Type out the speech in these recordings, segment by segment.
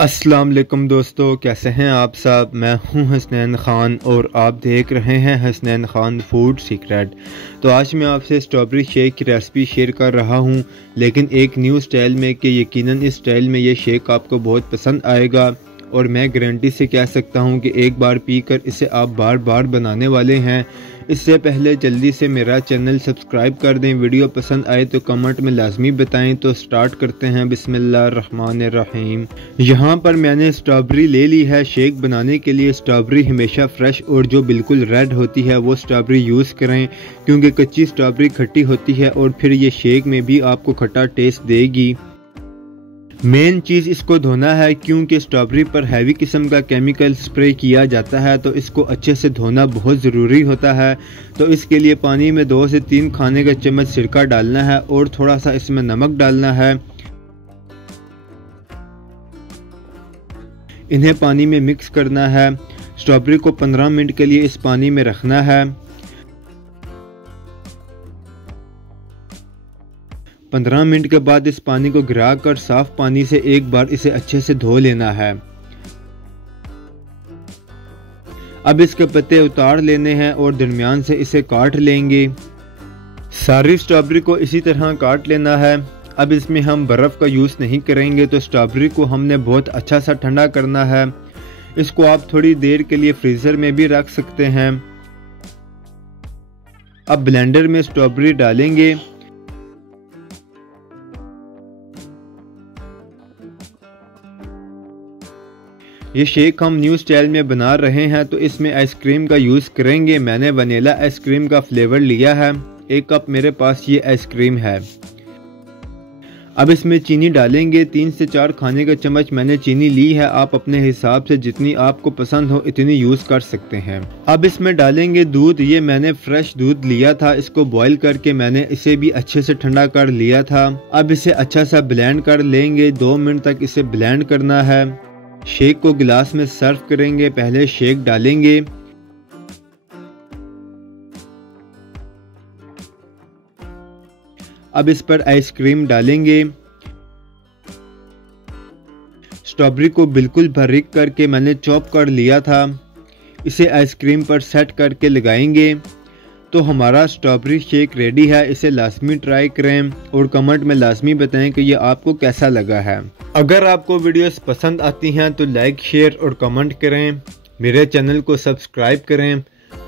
अस्सलाम वालेकुम दोस्तों, कैसे हैं आप सब। मैं हूं हसनैन ख़ान और आप देख रहे हैं हसनैन ख़ान फूड सीक्रेट। तो आज मैं आपसे स्ट्रॉबेरी शेक की रेसिपी शेयर कर रहा हूं, लेकिन एक न्यू स्टाइल में कि यकीनन इस स्टाइल में ये शेक आपको बहुत पसंद आएगा और मैं गारंटी से कह सकता हूं कि एक बार पीकर इसे आप बार बार बनाने वाले हैं। इससे पहले जल्दी से मेरा चैनल सब्सक्राइब कर दें। वीडियो पसंद आए तो कमेंट में लाजमी बताएं। तो स्टार्ट करते हैं बिस्मिल्लाहिर्रहमानिर्रहीम। यहाँ पर मैंने स्ट्रॉबेरी ले ली है। शेक बनाने के लिए स्ट्रॉबेरी हमेशा फ्रेश और जो बिल्कुल रेड होती है वो स्ट्रॉबेरी यूज़ करें, क्योंकि कच्ची स्ट्रॉबेरी खट्टी होती है और फिर ये शेक में भी आपको खट्टा टेस्ट देगी। मेन चीज़ इसको धोना है, क्योंकि स्ट्रॉबेरी पर हैवी किस्म का केमिकल स्प्रे किया जाता है, तो इसको अच्छे से धोना बहुत ज़रूरी होता है। तो इसके लिए पानी में 2 से 3 खाने का चम्मच सिरका डालना है और थोड़ा सा इसमें नमक डालना है। इन्हें पानी में मिक्स करना है। स्ट्रॉबेरी को 15 मिनट के लिए इस पानी में रखना है। 15 मिनट के बाद इस पानी को गिरा कर साफ पानी से एक बार इसे अच्छे से धो लेना है। अब इसके पत्ते उतार लेने हैं और दरमियान से इसे काट लेंगे। सारी स्ट्रॉबेरी को इसी तरह काट लेना है। अब इसमें हम बर्फ़ का यूज़ नहीं करेंगे, तो स्ट्रॉबेरी को हमने बहुत अच्छा सा ठंडा करना है। इसको आप थोड़ी देर के लिए फ्रीज़र में भी रख सकते हैं। अब ब्लेंडर में स्ट्रॉबेरी डालेंगे। ये शेक हम न्यू स्टाइल में बना रहे हैं, तो इसमें आइसक्रीम का यूज़ करेंगे। मैंने वनीला आइसक्रीम का फ्लेवर लिया है। 1 कप मेरे पास ये आइसक्रीम है। अब इसमें चीनी डालेंगे। 3 से 4 खाने का चम्मच मैंने चीनी ली है। आप अपने हिसाब से जितनी आपको पसंद हो इतनी यूज़ कर सकते हैं। अब इसमें डालेंगे दूध। ये मैंने फ्रेश दूध लिया था, इसको बॉईल करके मैंने इसे भी अच्छे से ठंडा कर लिया था। अब इसे अच्छा सा ब्लेंड कर लेंगे। 2 मिनट तक इसे ब्लेंड करना है। शेक को गिलास में सर्व करेंगे। पहले शेक डालेंगे। अब इस पर आइसक्रीम डालेंगे। स्ट्रॉबेरी को बिल्कुल बारीक करके मैंने चॉप कर लिया था। इसे आइसक्रीम पर सेट करके लगाएंगे। तो हमारा स्ट्रॉबेरी शेक रेडी है। इसे लाजमी ट्राई करें और कमेंट में लाजमी बताएं कि ये आपको कैसा लगा है। अगर आपको वीडियोस पसंद आती हैं तो लाइक, शेयर और कमेंट करें। मेरे चैनल को सब्सक्राइब करें।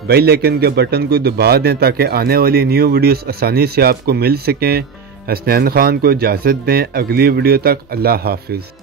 बेल आइकन के बटन को दबा दें ताकि आने वाली न्यू वीडियोस आसानी से आपको मिल सकें। हसनैन खान को इजाज़त दें। अगली वीडियो तक अल्लाह हाफिज़।